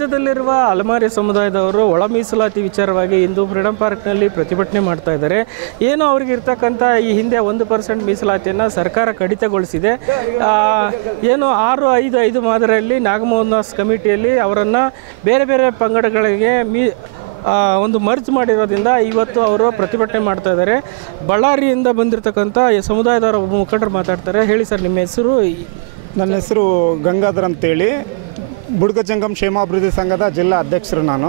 ರಾಜ್ಯದಲ್ಲಿರುವ ಅಲೆಮಾರಿ ಸಮುದಾಯದವರು ಒಳ ಮೀಸಲಾತಿ ವಿಚಾರವಾಗಿ ಇಂದು ಫ್ರೀಡಂ ಪಾರ್ಕ್ನಲ್ಲಿ ಪ್ರತಿಭಟನೆ ಮಾಡ್ತಾ ಇದ್ದಾರೆ. ಏನು ಅವರಿಗೆ ಇರ್ತಕ್ಕಂಥ ಈ ಹಿಂದೆ 1% ಮೀಸಲಾತಿಯನ್ನು ಸರ್ಕಾರ ಕಡಿತಗೊಳಿಸಿದೆ. ಏನು 6-5-5 ಮಾದರಿಯಲ್ಲಿ ನಾಗಮೋಹನ್ ದಾಸ್ ಕಮಿಟಿಯಲ್ಲಿ ಅವರನ್ನು ಬೇರೆ ಬೇರೆ ಪಂಗಡಗಳಿಗೆ ಒಂದು ಮರ್ಜ್ ಮಾಡಿರೋದ್ರಿಂದ ಇವತ್ತು ಅವರು ಪ್ರತಿಭಟನೆ ಮಾಡ್ತಾ ಇದ್ದಾರೆ. ಬಳ್ಳಾರಿಯಿಂದ ಬಂದಿರತಕ್ಕಂಥ ಸಮುದಾಯದವರ ಮುಖಂಡರು ಮಾತಾಡ್ತಾರೆ. ಹೇಳಿ ಸರ್, ನಿಮ್ಮ ಹೆಸರು? ನನ್ನ ಹೆಸರು ಗಂಗಾಧರ್ ಅಂತೇಳಿ, ಬುಡ್ಗ ಜಂಗಮ್ ಕ್ಷೇಮಾಭಿವೃದ್ಧಿ ಸಂಘದ ಜಿಲ್ಲಾ ಅಧ್ಯಕ್ಷರು ನಾನು.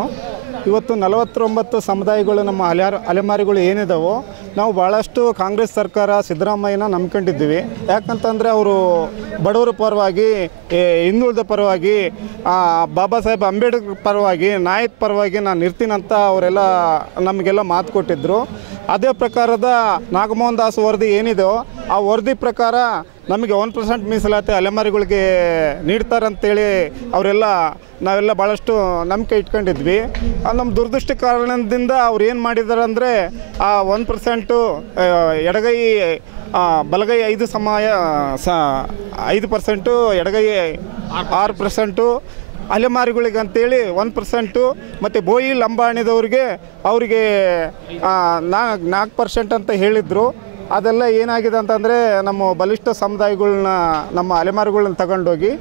ಇವತ್ತು 49 ಸಮುದಾಯಗಳು ನಮ್ಮ ಅಲೆಮಾರಿಗಳು ಏನಿದಾವೋ ನಾವು ಭಾಳಷ್ಟು ಕಾಂಗ್ರೆಸ್ ಸರ್ಕಾರ ಸಿದ್ದರಾಮಯ್ಯನ ನಂಬ್ಕೊಂಡಿದ್ದೀವಿ. ಯಾಕಂತಂದರೆ ಅವರು ಬಡವರ ಪರವಾಗಿ, ಹಿಂದುಳಿದ ಪರವಾಗಿ, ಬಾಬಾ ಸಾಹೇಬ್ ಅಂಬೇಡ್ಕರ್ ಪರವಾಗಿ, ನಾಯಕ್ ಪರವಾಗಿ ನಾನು ಇರ್ತೀನಂತ ಅವರೆಲ್ಲ ನಮಗೆಲ್ಲ ಮಾತು ಕೊಟ್ಟಿದ್ದರು. ಅದೇ ಪ್ರಕಾರದ ನಾಗಮೋಹನ್ ದಾಸ್ ವರದಿ ಏನಿದೆಯೋ ಆ ವರದಿ ಪ್ರಕಾರ ನಮಗೆ 1% ಮೀಸಲಾತಿ ಅಲೆಮಾರಿಗಳಿಗೆ ನೀಡ್ತಾರಂತೇಳಿ ನಾವೆಲ್ಲ ಭಾಳಷ್ಟು ನಂಬಿಕೆ ಇಟ್ಕೊಂಡಿದ್ವಿ. ನಮ್ಮ ದುರದೃಷ್ಟ ಕಾರಣದಿಂದ ಅವ್ರು ಏನು ಮಾಡಿದ್ದಾರೆ ಅಂದರೆ ಆ 1% ಎಡಗೈ ಬಲಗೈ 5% ಎಡಗೈ 6%, ಅಲೆಮಾರಿಗಳಿಗೆ ಅಂತೇಳಿ 1%, ಮತ್ತು ಬೋಯಿ ಲಂಬಾಣಿದವ್ರಿಗೆ ಅವರಿಗೆ 4% ಅಂತ ಹೇಳಿದರು. ಅದೆಲ್ಲ ಏನಾಗಿದೆ ಅಂತಂದರೆ ನಮ್ಮ ಬಲಿಷ್ಠ ಸಮುದಾಯಗಳನ್ನ, ನಮ್ಮ ಅಲೆಮಾರಿಗಳನ್ನ ತಗೊಂಡೋಗಿ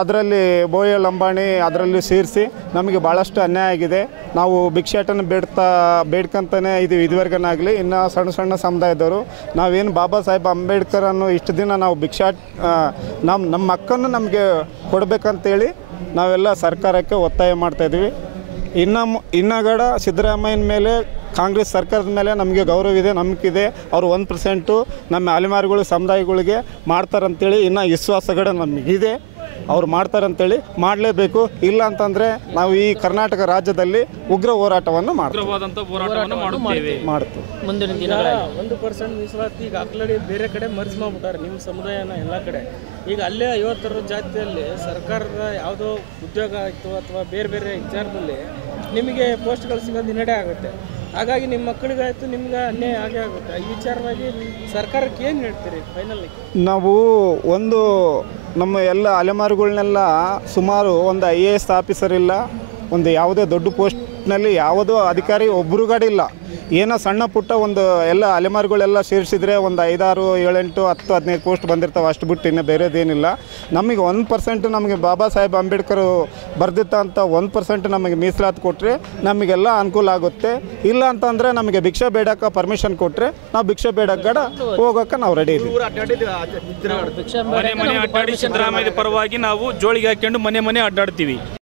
ಅದರಲ್ಲಿ ಬೋಯ ಲಂಬಾಣಿ ಅದರಲ್ಲಿ ಸೇರಿಸಿ ನಮಗೆ ಭಾಳಷ್ಟು ಅನ್ಯಾಯ ಆಗಿದೆ. ನಾವು ಭಿಕ್ಷಾಟನ ಬೇಡ್ಕೊಂತಾನೆ ಇದುವರೆಗನಾಗಲಿ. ಇನ್ನು ಸಣ್ಣ ಸಮುದಾಯದವರು ನಾವೇನು ಬಾಬಾ ಸಾಹೇಬ್ ಅಂಬೇಡ್ಕರನ್ನು ಇಷ್ಟು ದಿನ ನಾವು ನಮ್ಮ ಹಕ್ಕನ್ನು ನಮಗೆ ಕೊಡಬೇಕಂತೇಳಿ ನಾವೆಲ್ಲ ಸರ್ಕಾರಕ್ಕೆ ಒತ್ತಾಯ ಮಾಡ್ತಾಯಿದ್ವಿ. ಇನ್ನಗಡ ಸಿದ್ದರಾಮಯ್ಯನ ಮೇಲೆ, ಕಾಂಗ್ರೆಸ್ ಸರ್ಕಾರದ ಮೇಲೆ ನಮಗೆ ಗೌರವ ಇದೆ, ನಂಬಿಕೆ ಇದೆ. ಅವರು 1% ನಮ್ಮ ಅಲೆಮಾರಿಗಳು ಸಮುದಾಯಗಳಿಗೆ ಮಾಡ್ತಾರಂತೇಳಿ ಇನ್ನೂ ವಿಶ್ವಾಸಗಳ ನಮಗಿದೆ. ಅವ್ರು ಮಾಡ್ತಾರಂತೇಳಿ ಮಾಡಲೇಬೇಕು. ಇಲ್ಲ ಅಂತಂದರೆ ನಾವು ಈ ಕರ್ನಾಟಕ ರಾಜ್ಯದಲ್ಲಿ ಉಗ್ರ ಹೋರಾಟವನ್ನು ಮಾಡ್ತೀವಿ. ಮುಂದಿನ ದಿನಗಳಲ್ಲಿ 1% ಮೀಸಲಾತಿ ಈಗ ಆಲ್ರೆಡಿ ಬೇರೆ ಕಡೆ ಮರ್ಜ್ ಮಾಡಿಬಿಟ್ಟಾರೆ ನಿಮ್ಮ ಸಮುದಾಯನ ಎಲ್ಲ ಕಡೆ. ಈಗ ಅಲ್ಲೇ 50 ಜಾತಿಯಲ್ಲಿ ಸರ್ಕಾರದ ಯಾವುದೋ ಉದ್ಯೋಗ ಆಯಿತು ಅಥವಾ ಬೇರೆ ಬೇರೆ ವಿಚಾರದಲ್ಲಿ ನಿಮಗೆ ಪೋಸ್ಟ್ಗಳು ಸಿಗೋದು ಹಿನ್ನಡೆ ಆಗುತ್ತೆ. ಹಾಗಾಗಿ ನಿಮ್ಮ ಮಕ್ಕಳಿಗಾಯಿತು, ನಿಮ್ಗೆ ಅನ್ಯಾಯ ಆಗೇ ಆಗುತ್ತೆ. ಈ ವಿಚಾರವಾಗಿ ಸರ್ಕಾರಕ್ಕೆ ಏನು ಹೇಳ್ತೀರಿ ಫೈನಲ್? ನಾವು ನಮ್ಮ ಎಲ್ಲ ಅಲೆಮಾರಿಗಳನ್ನೆಲ್ಲ ಸುಮಾರು ಒಂದು IAS ಆಫೀಸರ್ ಇಲ್ಲ, ಒಂದು ಯಾವುದೇ ದೊಡ್ಡ ಪೋಸ್ಟ್ನಲ್ಲಿ ಯಾವುದೋ ಅಧಿಕಾರಿ ಒಬ್ಬರುಗಡಿಲ್ಲ. ಏನೋ ಸಣ್ಣ ಪುಟ್ಟ ಒಂದು ಎಲ್ಲ ಅಲೆಮಾರಿಗಳೆಲ್ಲ ಸೇರಿಸಿದ್ರೆ ಒಂದು 5, 6, 7, 8, 10, 15 ಪೋಸ್ಟ್ ಬಂದಿರ್ತಾವೆ. ಅಷ್ಟು ಬಿಟ್ಟು ಇನ್ನೂ ಬೇರೆದೇನಿಲ್ಲ. ನಮಗೆ 1% ನಮಗೆ ಬಾಬಾ ಸಾಹೇಬ್ ಅಂಬೇಡ್ಕರ್ ಬರೆದಿತ್ತಂಥ 1% ನಮಗೆ ಮೀಸಲಾತಿ ಕೊಟ್ಟರೆ ನಮಗೆಲ್ಲ ಅನುಕೂಲ ಆಗುತ್ತೆ. ಇಲ್ಲ ಅಂತಂದರೆ ನಮಗೆ ಭಿಕ್ಷೆ ಬೇಡಕ್ಕೆ ಪರ್ಮಿಷನ್ ಕೊಟ್ಟರೆ ನಾವು ಭಿಕ್ಷೆ ಬೇಡಕ್ಕೆ ಹೋಗೋಕ್ಕೆ ನಾವು ರೆಡಿ ಇದ್ದೀವಿ. ಸಿದ್ದರಾಮಯ್ಯ ಪರವಾಗಿ ನಾವು ಜೋಳಿಗೆ ಹಾಕ್ಕೊಂಡು ಮನೆ ಅಡ್ಡಾಡ್ತೀವಿ.